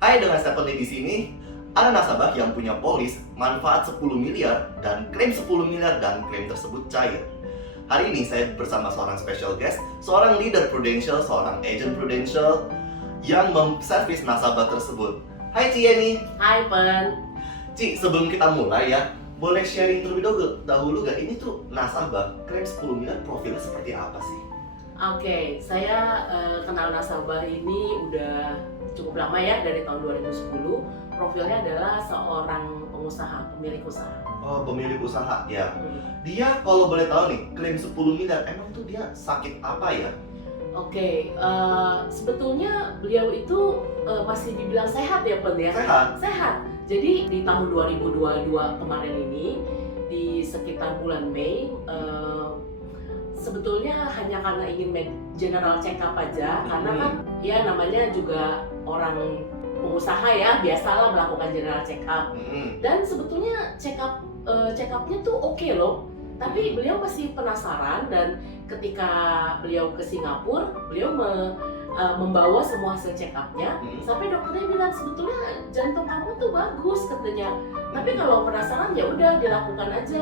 Hai, dengan Stephanie di sini. Ada nasabah yang punya polis, manfaat 10 miliar, dan klaim 10 miliar dan klaim tersebut cair. Hari ini saya bersama seorang special guest, seorang leader Prudential, seorang agent Prudential yang memservis nasabah tersebut. Hai Ci Yeni. Hai Pen. Ci, sebelum kita mulai ya, boleh sharing terlebih dahulu gak ini tuh nasabah klaim 10 miliar profilnya seperti apa sih? Oke, saya kenal nasabah ini udah cukup lama ya, dari tahun 2010. Profilnya adalah seorang pengusaha, pemilik usaha. Oh, pemilik usaha ya. Dia kalau boleh tahu nih, klaim 10 miliar, emang tuh dia sakit apa ya? Oke, sebetulnya beliau itu masih dibilang sehat ya Pen ya? Sehat? Sehat. Jadi di tahun 2022 kemarin ini, di sekitar bulan Mei, sebetulnya hanya karena ingin general check up aja, karena kan ya namanya juga orang pengusaha ya, biasalah melakukan general check up. Dan sebetulnya check upnya tuh oke loh, tapi beliau masih penasaran, dan ketika beliau ke Singapura, beliau membawa semua hasil check upnya, sampai dokternya bilang sebetulnya jantung kamu tuh bagus katanya, tapi kalau penasaran ya udah dilakukan aja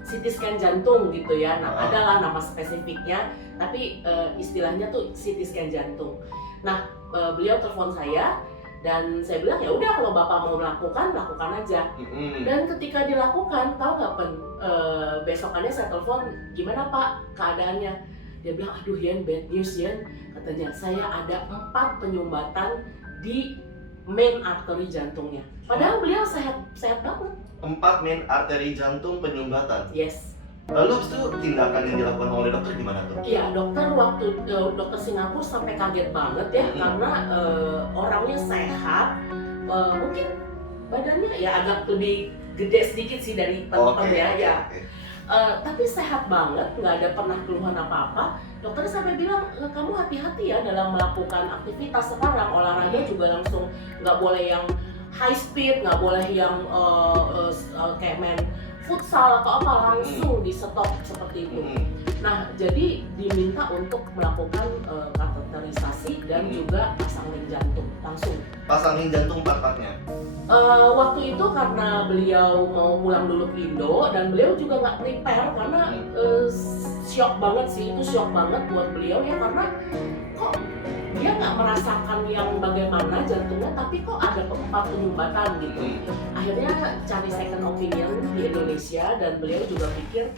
CT scan jantung gitu ya. Nah, adalah nama spesifiknya, tapi istilahnya tuh CT scan jantung. Nah, beliau telepon saya dan saya bilang ya udah kalau bapak mau lakukan aja. Dan ketika dilakukan, tahu nggak Pen, besokannya saya telepon, gimana Pak keadaannya? Dia bilang, aduh Yan, bad news Yan, katanya saya ada 4 penyumbatan di main arteri jantungnya. Padahal beliau sehat banget. 4 main arteri jantung penyumbatan. Yes. Lalu itu tindakan yang dilakukan oleh dokter gimana tuh? Iya, dokter Singapura sampai kaget banget ya, karena orangnya sehat, mungkin badannya ya agak lebih gede sedikit sih dari teman-teman ya. Tapi sehat banget, nggak ada pernah keluhan apa-apa. Dokternya sampai bilang, kamu hati-hati ya dalam melakukan aktivitas sekarang, olahraga juga langsung nggak boleh yang high speed, nggak boleh yang kayak main futsal atau apa, langsung di stop seperti itu. Nah, jadi diminta untuk melakukan kateterisasi dan juga pasang ring jantung langsung. Pasang ring jantung 4-4-nya? Waktu itu karena beliau mau pulang dulu ke Indo, dan beliau juga nggak prepare karena shock banget sih, itu shock banget buat beliau ya, karena kok dia nggak merasakan yang bagaimana jantungnya, tapi kok ada 4 penyumbatan gitu. Akhirnya cari second opinion di Indonesia, dan beliau juga pikir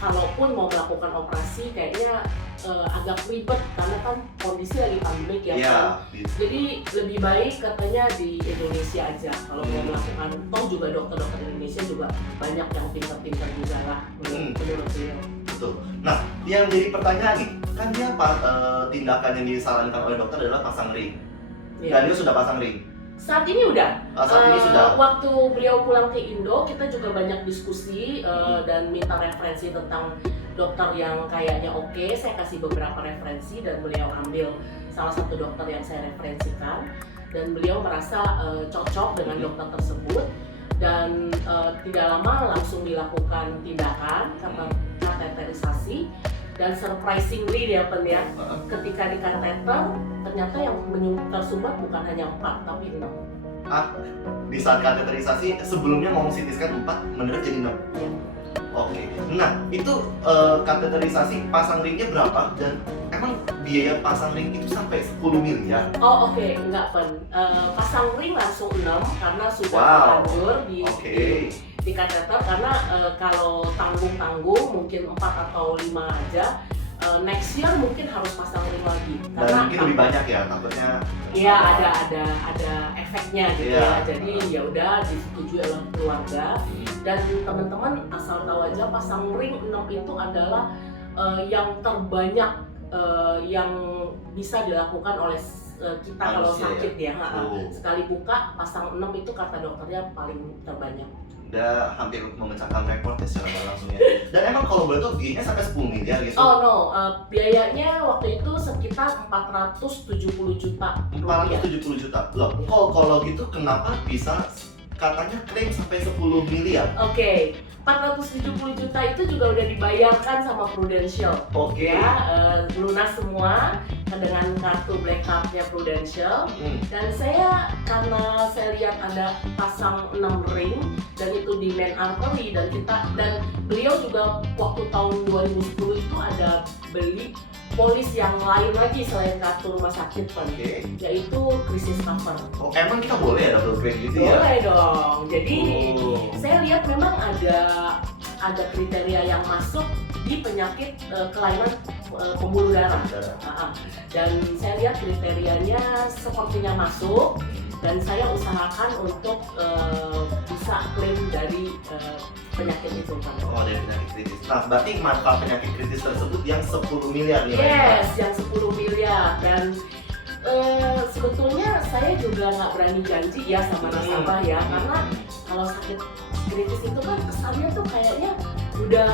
kalaupun mau melakukan operasi kayaknya agak ribet karena kan kondisi lagi pandemik ya kan. Jadi lebih baik katanya di Indonesia aja kalau mau melakukan. Toh juga dokter-dokter Indonesia juga banyak yang pintar-pintar juga lah menurut beliau. Betul. Nah, yang jadi pertanyaan nih, kan dia tindakan yang disarankan oleh dokter adalah pasang ring. Dan dia sudah pasang ring. Saat ini udah. Saat ini sudah. Waktu beliau pulang ke Indo, kita juga banyak diskusi dan minta referensi tentang dokter yang kayaknya oke. Saya kasih beberapa referensi dan beliau ambil salah satu dokter yang saya referensikan, dan beliau merasa cocok dengan dokter tersebut, dan tidak lama langsung dilakukan tindakan kateterisasi. Dan surprisingly dia Pen ya, ketika di kateter ternyata yang tersumbat bukan hanya 4 tapi 6. Di saat kateterisasi sebelumnya ngomong CT scan 4, mendadak jadi 6? Iya. Oke. Nah, itu kateterisasi pasang ringnya berapa, dan emang biaya pasang ring itu sampai 10 miliar? Oh oke, enggak Pen. Pasang ring langsung 6 karena sudah terlanjur di kateter, karena kalau tanggung mungkin 4 atau 5 aja, next year mungkin harus pasang ring lagi. Dan mungkin lebih banyak ya takutnya. Iya, ada efeknya gitu ya. Jadi ya udah disetujui oleh keluarga, dan teman-teman asal tahu aja pasang ring 6 itu adalah yang terbanyak yang bisa dilakukan oleh kita kalau sakit ya. Sekali buka pasang 6 itu kata dokternya paling terbanyak. Udah hampir memecahkan rekor ya secara langsung ya. Dan emang kalau boleh tuh biayanya sampai 10 miliar gitu? Oh no, biayanya waktu itu sekitar 470 juta rupiah. 470 juta? Loh, kalau gitu kenapa bisa katanya klaim sampai 10 miliar? Oke, 470 juta itu juga udah dibayarkan sama Prudential. Oke. Ya, lunas semua dengan kartu Black Card-nya Prudential. Dan karena saya lihat ada pasang 6 ring dan itu di main artery, dan beliau juga waktu tahun 2010 itu ada beli polis yang lain lagi selain kartu rumah sakit kan, yaitu krisis cover. Oh, emang kita boleh ya double claim gitu ya? Boleh dong. Jadi saya lihat memang ada kriteria yang masuk di penyakit kelainan pembuluh darah. Dan saya lihat kriterianya sepertinya masuk, dan saya usahakan untuk bisa klaim dari penyakit itu kan. Oh, dari penyakit kritis. Nah, berarti manfaat penyakit kritis tersebut yang 10 miliar nih. Yes, yang 10 miliar. Dan sebetulnya saya juga nggak berani janji ya sama nasabah ya, karena kalau sakit kritis itu kan kesannya tuh kayaknya udah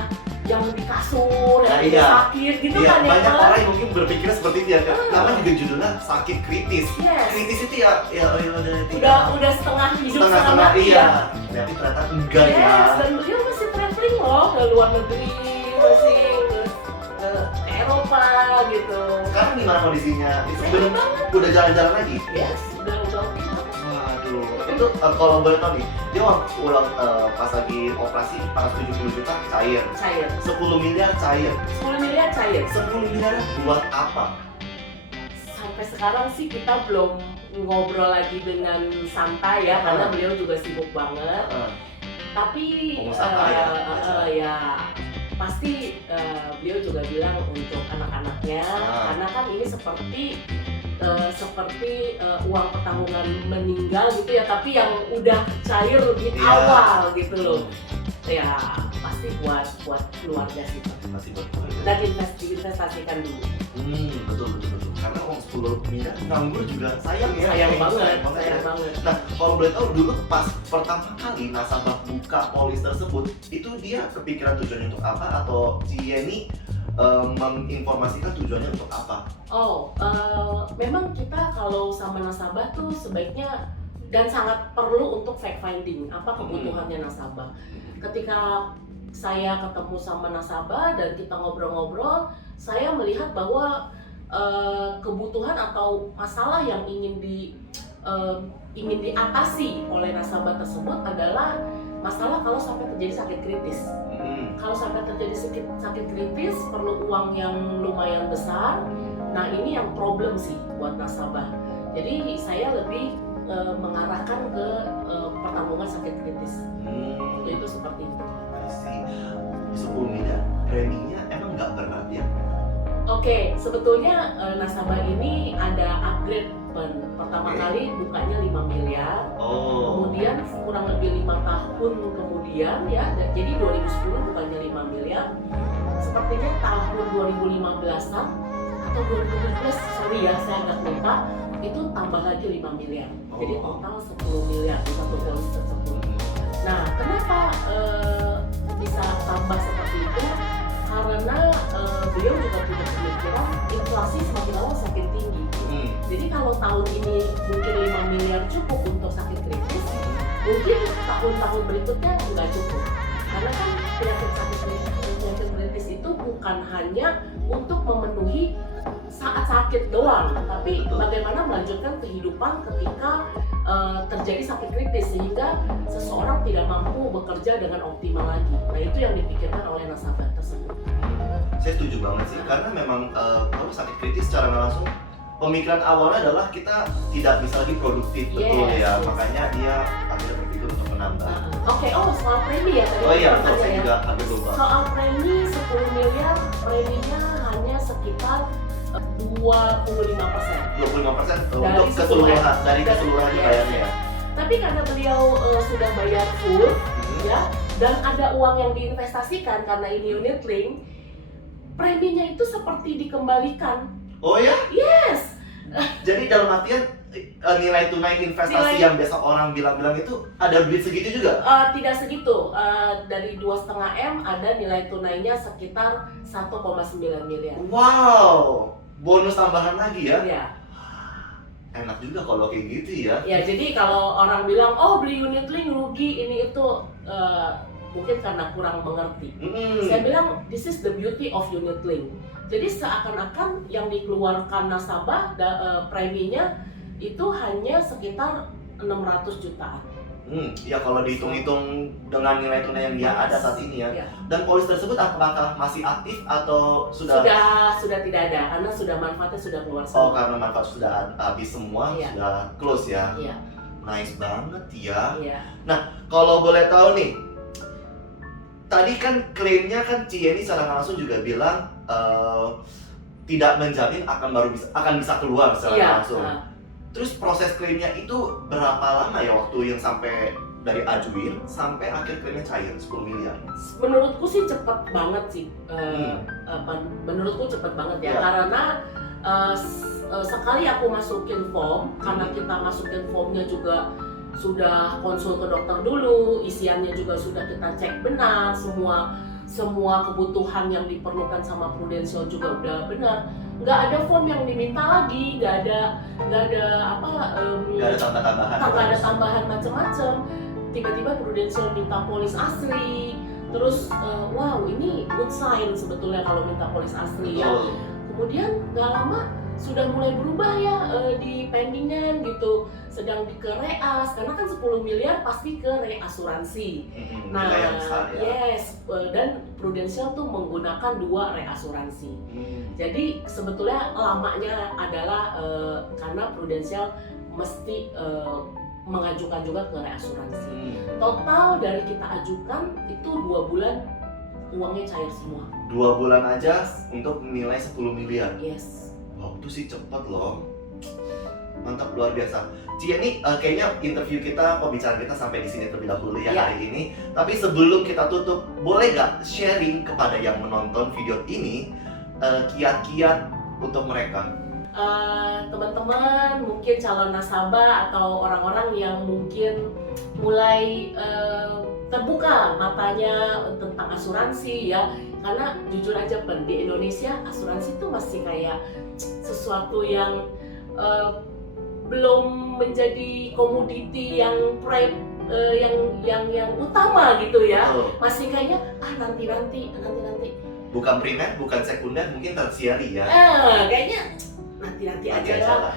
yang di kasur, yang sakit gitu kan ya. Banyak orang yang mungkin berpikir seperti itu ya, karena juga judulnya sakit kritis. Kritis itu udah setengah hidup setengah mati ya. Tapi ternyata enggak ya. Dan beliau masih traveling loh ke luar negeri, masih ke Eropa gitu. Sekarang gimana kondisinya? Udah jalan-jalan lagi? Yes, udah oke. Waduh, itu kalau boleh tahu nih, dia ulang pas lagi operasi 470 juta cair. 10 miliar cair. 10 miliar cair. 10 miliar buat apa? Sampai sekarang sih kita belum ngobrol lagi dengan santai ya, karena beliau juga sibuk banget. Tapi ya pasti beliau juga bilang untuk anak-anaknya, karena kan ini seperti uang pertanggungan meninggal gitu ya, tapi yang udah cair di awal gitu loh. Ya pasti buat keluarga sih, masih buat keluarga. Dan investasikan dulu. Betul. Karena uang 10 miliar nganggur juga sayang ya. Sayang banget. Nah, kalau boleh tahu dulu pas pertama kali nasabah buka polis tersebut, itu dia kepikiran tujuannya untuk apa, atau si Yeni menginformasikan tujuannya untuk apa? Memang kita kalau sama nasabah tuh sebaiknya dan sangat perlu untuk fact finding apa kebutuhannya nasabah. Ketika saya ketemu sama nasabah dan kita ngobrol-ngobrol, saya melihat bahwa kebutuhan atau masalah yang ingin diatasi oleh nasabah tersebut adalah masalah kalau sampai terjadi sakit kritis. Kalau sampai terjadi sakit kritis perlu uang yang lumayan besar. Nah, ini yang problem sih buat nasabah. Jadi saya lebih mengarahkan ke pertanggungan sakit kritis. Itu seperti itu. 10 miliar preminya emang nggak berat ya? Oke, sebetulnya nasabah ini ada upgrade. Pertama kali bukanya 5 miliar, kemudian kurang lebih 5 tahun kemudian ya, jadi 2010 bukannya 5 miliar, sepertinya tahun 2015an atau 2017, sorry ya saya agak lupa, itu tambah lagi 5 miliar, jadi total 10 miliar di satu polis tersebut. Nah, kenapa bisa tambah seperti itu? Karena beliau juga punya pemikiran inflasi semakin lama semakin tinggi. Jadi kalau tahun ini mungkin 5 miliar cukup untuk sakit kritis, mungkin tahun-tahun berikutnya nggak cukup. Karena kan penyakit kritis itu bukan hanya untuk memenuhi saat sakit doang, tapi bagaimana melanjutkan kehidupan ketika terjadi sakit kritis sehingga seseorang tidak mampu bekerja dengan optimal lagi. Nah, itu yang dipikirkan oleh nasabah tersebut. Saya setuju banget sih, karena memang kalau sakit kritis secara langsung pemikiran awalnya adalah kita tidak bisa lagi produktif, betul ya. Makanya dia akhirnya berpikir untuk menambah. Soal premi ya tadi. Betul, saya juga ada lupa. Soal premi 10 miliar, preminya hanya sekitar 25% 25% untuk keseluruhan dari keseluruhan dibayarnya. Tapi karena beliau sudah bayar full ya, dan ada uang yang diinvestasikan karena ini unit link, preminya itu seperti dikembalikan. Oh ya? Yes. Jadi dalam artian nilai tunai investasi yang biasa orang bilang-bilang itu ada duit segitu juga? Tidak segitu. Dari 2,5 M ada nilai tunainya sekitar 1,9 miliar. Wow, bonus tambahan lagi ya? Iya. Enak juga kalau kayak gitu ya. Ya, jadi kalau orang bilang, beli unit link rugi ini itu, mungkin karena kurang mengerti. Mm-mm. Saya bilang this is the beauty of unit link. Jadi seakan-akan yang dikeluarkan nasabah preminya itu hanya sekitar 600 jutaan. Ya kalau dihitung-hitung dengan nilai tunai yang dia ada saat ini ya. Ya. Dan polis tersebut apakah masih aktif atau sudah tidak ada karena sudah manfaatnya sudah keluar Oh, semua. karena manfaat sudah habis semua, Iya. sudah close ya. Iya. Nice banget ya. Iya. Kalau boleh tahu nih, tadi kan klaimnya kan Cieni secara langsung juga bilang tidak menjamin akan bisa keluar secara Iya. langsung. Terus proses klaimnya itu berapa lama ya waktu yang sampai dari ajuin sampai akhir klaimnya cair 10 miliar? Menurutku sih cepet banget sih. Menurutku cepet banget ya, Iya. karena sekali aku masukin form, karena kita masukin formnya juga sudah konsul ke dokter dulu, isiannya juga sudah kita cek benar, semua kebutuhan yang diperlukan sama Prudential juga udah benar. Nggak ada form yang diminta lagi, nggak ada tambahan macam-macam. Tiba-tiba Prudential minta polis asli, terus wow ini good sign sebetulnya kalau minta polis asli ya. Kemudian nggak lama sudah mulai berubah ya di pendingan gitu, sedang ke reas karena kan 10 miliar pasti ke reasuransi. Nah, yes, dan Prudential tuh menggunakan 2 reasuransi. Jadi sebetulnya lamanya adalah karena Prudential mesti mengajukan juga ke reasuransi. Total dari kita ajukan itu 2 bulan uangnya cair semua. 2 bulan aja untuk nilai 10 miliar. Yes. Wow, itu sih cepet loh. Mantap, luar biasa. Cieni, kayaknya interview kita, pembicaraan kita sampai di sini terlebih dahulu ya hari ini. Tapi sebelum kita tutup, boleh nggak sharing kepada yang menonton video ini kiat-kiat untuk mereka? Teman-teman, mungkin calon nasabah atau orang-orang yang mungkin mulai terbuka matanya tentang asuransi ya, karena jujur aja di Indonesia asuransi itu masih kayak sesuatu yang belum menjadi komoditi yang yang utama gitu ya. Masih kayaknya nanti. Bukan primer, bukan sekunder, mungkin tersiari ya. Kayaknya nanti aja lah.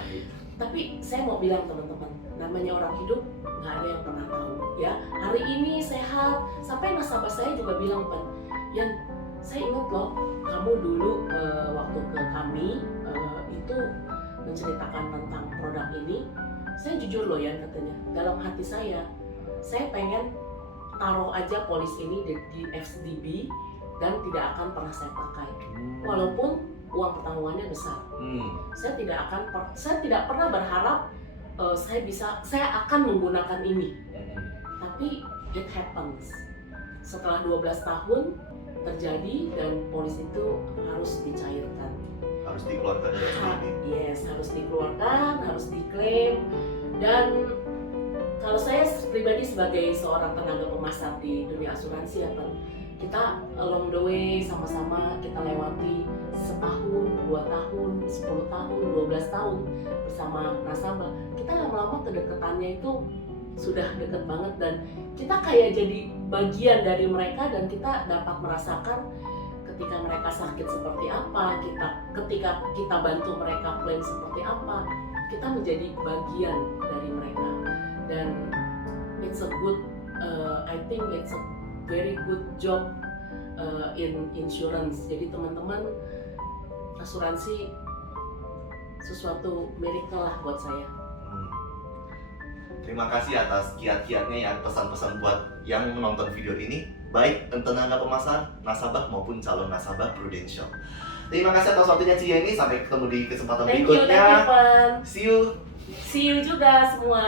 Tapi saya mau bilang teman-teman, namanya orang hidup nggak ada yang pernah tahu ya. Hari ini sehat, sampai nasabah saya juga bilang, Pan, Yan, saya ingat loh, kamu dulu waktu ke kami itu menceritakan tentang produk ini. Saya jujur loh ya katanya, dalam hati saya pengen taruh aja polis ini di FDB dan tidak akan pernah saya pakai, walaupun uang pertanggungannya besar. Saya tidak pernah berharap saya akan menggunakan ini. Tapi it happens. Setelah 12 tahun terjadi dan polis itu harus dicairkan. Harus dikeluarkan dari FDB. Yes, harus dikeluarkan, harus diklaim. Dan kalau saya pribadi sebagai seorang tenaga pemasar di dunia asuransi ya, kita along the way sama-sama kita lewati setahun, 2 tahun, 10 tahun, 12 tahun bersama nasabah. Kita lama-lama kedekatannya itu sudah dekat banget dan kita kayak jadi bagian dari mereka dan kita dapat merasakan ketika mereka sakit seperti apa, ketika kita bantu mereka klaim seperti apa, kita menjadi bagian dari mereka. Dan it's a good, I think it's a very good job in insurance. Jadi teman-teman, asuransi sesuatu miracle lah buat saya. Terima kasih atas kiat-kiatnya ya, pesan-pesan buat yang menonton video ini, baik tenaga pemasar, nasabah maupun calon nasabah Prudential. Terima kasih atas waktunya Cieni, sampai ketemu di kesempatan berikutnya. Thank you, Pan. See you. See you juga semua.